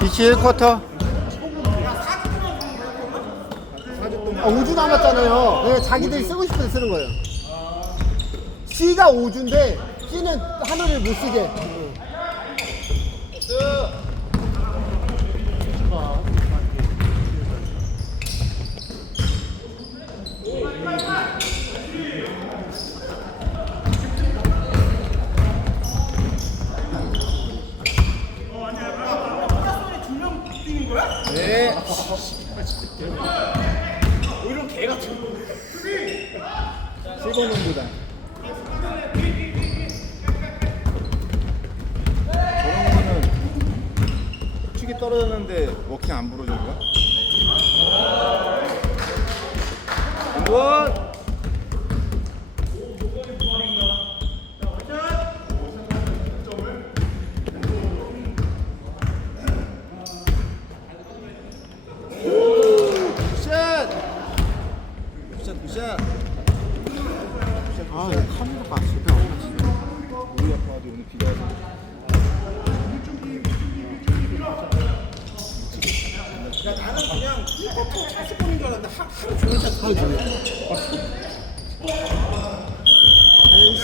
BC 1쿼터. 아, 5주 남았잖아요. 그냥 자기들이 쓰고 때 쓰는 거예요. C가 5주인데 C는 하늘을 못 쓰게. 네. 실버놈보다. 저런 거는 축이 떨어졌는데 워킹 안 부러져요? 원. 굿샷! 굿샷 굿샷! 아, 이거 카메라가 집에 없나 진짜. 우리 아빠도 오늘 비가 와서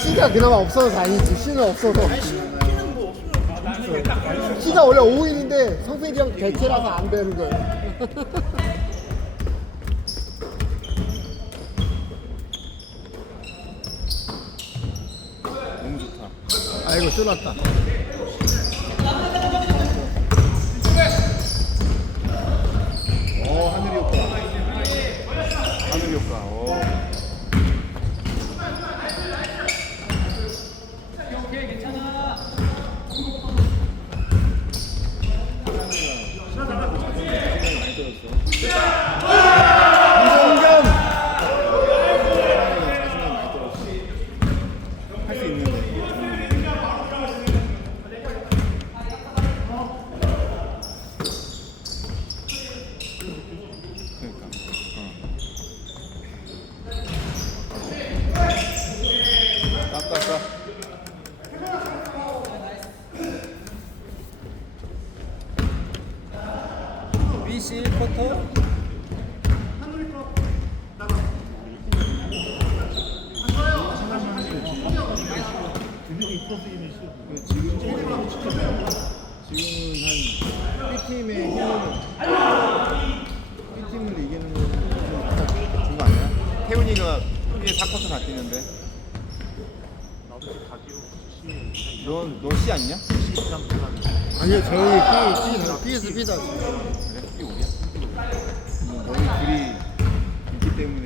C가 그나마 없어서 다행이지. C는 없어서. C가 원래 5인인데 성필이 형 개체라서 안 되는 거예요. 너무 좋다. 아이고, 쫄았다. 어 하늘이 효과. 하늘이 효과. 어. 이성경! 할수 있는데. 그러니까. 어. 깎깎깎. BC 1쿼터 지금 지금은 한 B팀의 힘은 B팀을 이기는 거는 준거 아니야? 태훈이가 B에 4쿼터 다 뛰는데 넌너 C 아니냐? 아니요, 저희 B, B, B에서 B다. 그래? B 우리야? 뭐 너희 둘이 있기 때문에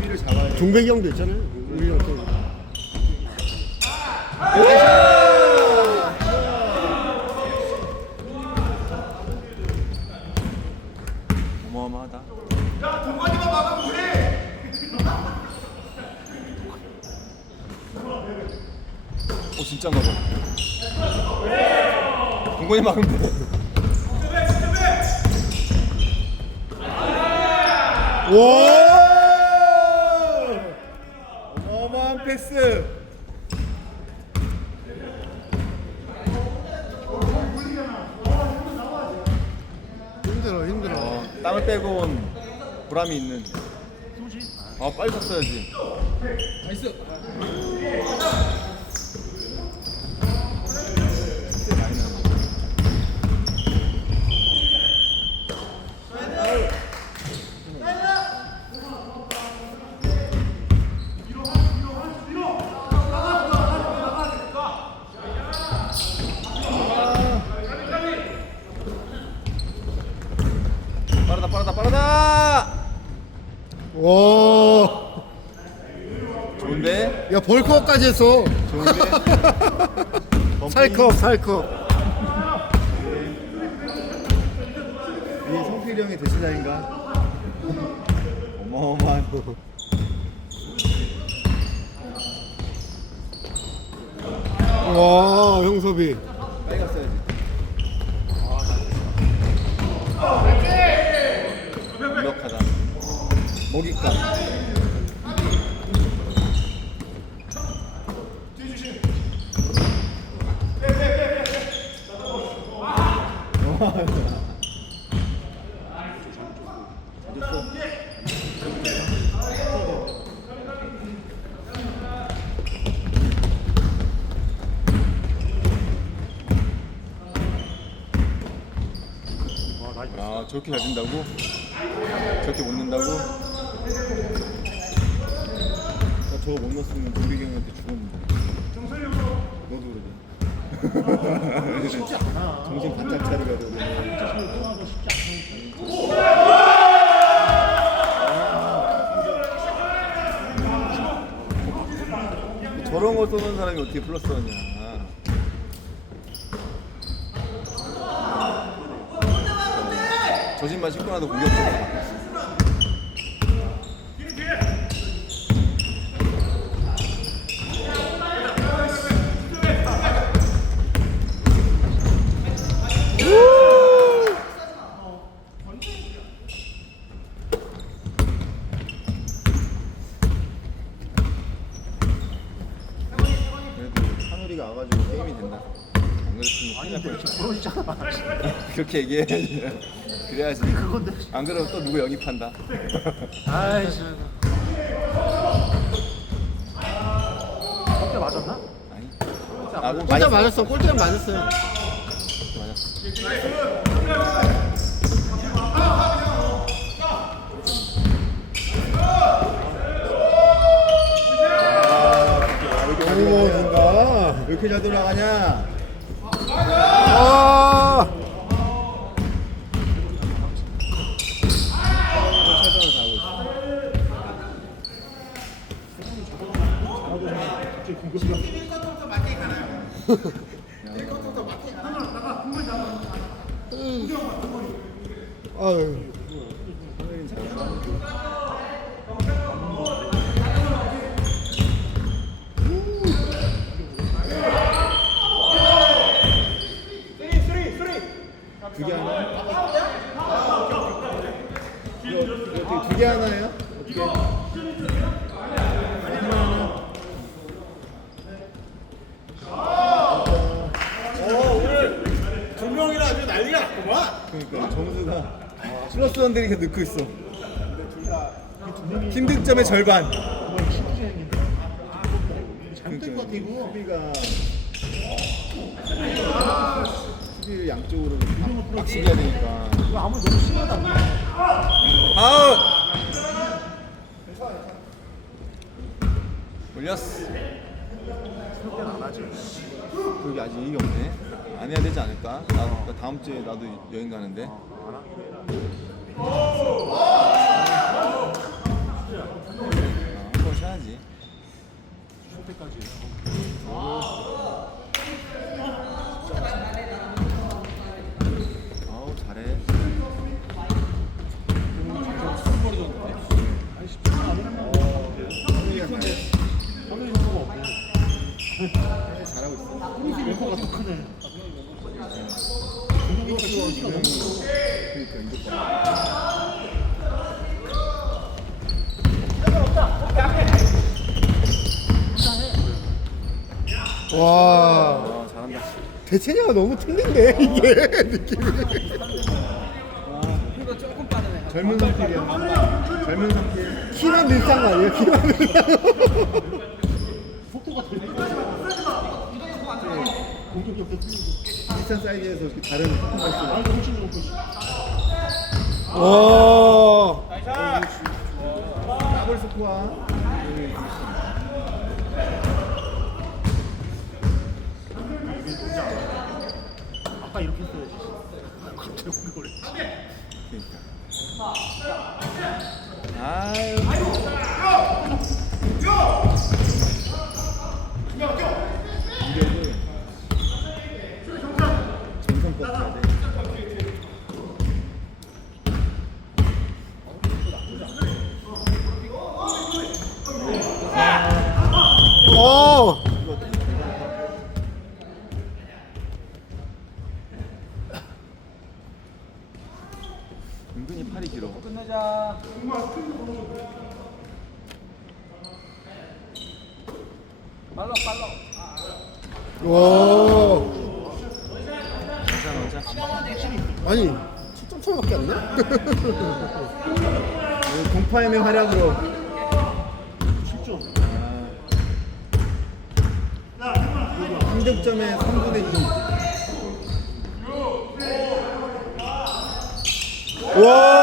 B를 잡아야 돼 종백이 형도 있잖아요. 우리 형 또. 어마어마하다. 오 진짜 맞아 동건이 막으면 돼 오! 어마어마한 패스 힘들어, 힘들어. 어, 땀을 빼고 온 보람이 있는. 어 빨리 쳤어야지. 나이스 많이 나네. 빠르다 빠르다 빠르다 와. 좋은데 야, 벌크업까지 했어. 좋은데 살컵, 살컵. 이게 성필이 형의 대신자인가 어마어마한 와, 형섭이. 빨리 갔어야지 완벽하다 먹잇감 아 저렇게 잘 준다고? 저렇게 못 넣는다고? 나 저거 못 넣었으면 동백이 형한테 죽었는데. 너도 그러지. 쉽지 않아 정신 바짝 차리가 되고 저런 거 쏘는 사람이 어떻게 플러스 하냐 저 집만 신고 나도 공격적으로. 바뀌었어. 그래도 하늘이가 와가지고 게임이 된다. 안 그랬으면 큰일 날 뻔했어. 부러지잖아. 그렇게 얘기해야지. 그래야지. 그건데. 안 그러면 또 누구 영입한다. 아이씨. 진짜 맞았나? 아니. 아, 뭐 골대 많이 맞았어. 골대 맞았어요. 맞았어. 오. 왜 이렇게 잘 돌아가냐? 아. 최선을 다하고 있어. 아유. 두개 하나? 이거, 이거 어떻게 두개 하나예요? 어떻게? 하나 두 명이나 아주 난리가 났구만. 그러니까 점수가 플러스 원들이 이렇게 넣고 있어. 팀 득점의 절반. 잘못된 것 같아 이거. 수비가 수비를 양쪽으로 막 수비해야 되니까. 이거 아무 너무 심하다. 아웃. 올렸어. 때는 안 하지. 그게 아직 이게 없네. 안 해야 되지 않을까? 나, 나 다음 주에 나도 여행 가는데. 아, 한번 쉬어야지. 쉴 때까지. 아우 잘해. 선우이가 잘해. 오늘 정도가 없고. 잘하고 있어. 우리 멤버가 더 크네. 그러니까 이거 봐. 와. 아 잘한다. 대체냐가 너무 틀린데 이게 느낌이. 젊은 상필이야. 젊은 상필. 키만 늘상 아니에요? 키만 늘상. 속도가 되게 공격이 없어. 비슷한 사이즈에서 이렇게 다른. 아, 이거 훨씬 좋고. 와. 더블 스코어. 아까 이렇게 했어야지. 갑자기 공격을 해. 그러니까. 손이 길어. 끝내자. 빨라 빨라. 와. 아니, 7점 차이밖에 안 나? 동파임의 활약으로. 3점에 3분의 2. 와!